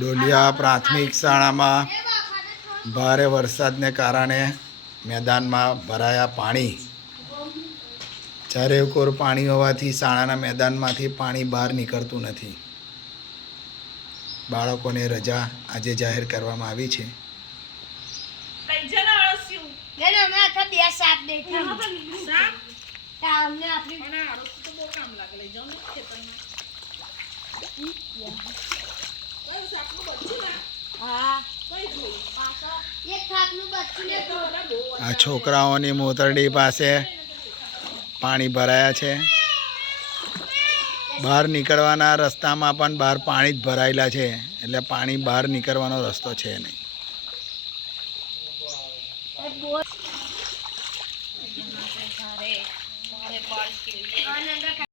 ડોલિયા પ્રાથમિક શાળામાં ભારે વરસાદને કારણે મેદાનમાં ભરાયા પાણી। ચારેકોર પાણી હોવાથી શાળાના મેદાનમાંથી પાણી બહાર નીકળતું નથી। બાળકોને રજા આજે જાહેર કરવામાં આવી છે। આ છોકરાઓની મોતરડી પાસે પાણી ભરાયા છે। બહાર નીકળવાના રસ્તામાં પણ બહાર પાણી જ ભરાયેલા છે, એટલે પાણી બહાર નીકળવાનો રસ્તો છે નહીં।